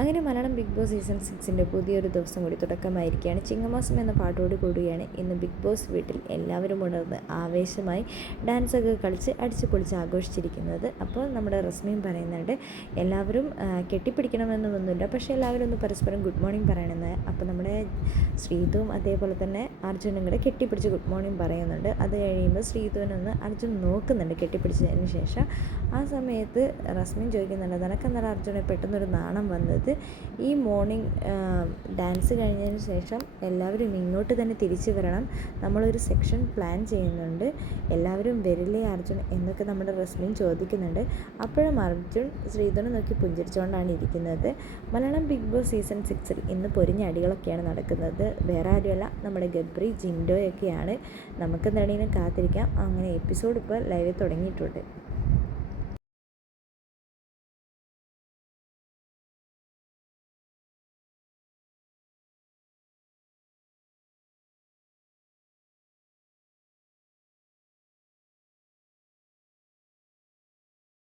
അങ്ങനെ Malayalam Bigg Boss season സിക്സിന്റെ പുതിയൊരു ദിവസം കൂടി തുടക്കമായിരിക്കുകയാണ്. ചിങ്ങമാസം എന്ന പാട്ടോട് കൂടിയാണ് ഇന്ന് ബിഗ് ബോസ് വീട്ടിൽ എല്ലാവരും ഉണർന്ന് ആവേശമായി ഡാൻസൊക്കെ കളിച്ച് അടിച്ചു പൊളിച്ച് ആഘോഷിച്ചിരിക്കുന്നത്. അപ്പോൾ നമ്മുടെ റസ്മിയും പറയുന്നുണ്ട് എല്ലാവരും കെട്ടിപ്പിടിക്കണമെന്നൊന്നുമില്ല. പക്ഷേ എല്ലാവരും ഒന്ന് പരസ്പരം ഗുഡ് മോർണിംഗ് പറയണമെന്ന്. അപ്പോൾ നമ്മുടെ ശ്രീതുവും അതേപോലെ തന്നെ അർജുനും കൂടെ കെട്ടിപ്പിടിച്ച് ഗുഡ് മോർണിംഗ് പറയുന്നുണ്ട്. അത് കഴിയുമ്പോൾ ശ്രീതുവിനൊന്ന് അർജുൻ നോക്കുന്നുണ്ട് കെട്ടിപ്പിടിച്ചതിന് ശേഷം. ആ സമയത്ത് റസ്മിൻ ചോദിക്കുന്നുണ്ട് നിനക്കെന്നാൽ അർജുനെ പെട്ടെന്നൊരു നാണം വന്നത്? ഈ മോർണിംഗ് ഡാൻസ് കഴിഞ്ഞതിന് ശേഷം എല്ലാവരും ഇങ്ങോട്ട് തന്നെ തിരിച്ചു വരണം. നമ്മളൊരു സെക്ഷൻ പ്ലാൻ ചെയ്യുന്നുണ്ട്. എല്ലാവരും വരില്ലേ അർജുൻ എന്നൊക്കെ നമ്മുടെ റസ്മിൻ ചോദിക്കുന്നുണ്ട്. അപ്പോഴും അർജുൻ ശ്രീധരനെ നോക്കി പുഞ്ചിരിച്ചുകൊണ്ടാണ് ഇരിക്കുന്നത്. മലയാളം ബിഗ് ബോസ് സീസൺ സിക്സിൽ ഇന്ന് പൊരിഞ്ഞ അടികളൊക്കെയാണ് നടക്കുന്നത്. വേറെ ആരുമല്ല നമ്മുടെ ഗബ്രി ജിൻഡോയൊക്കെയാണ്. നമുക്ക് എന്താണെങ്കിലും കാത്തിരിക്കാം. അങ്ങനെ എപ്പിസോഡ് ഇപ്പോൾ ലൈവിൽ തുടങ്ങിയിട്ടുണ്ട്.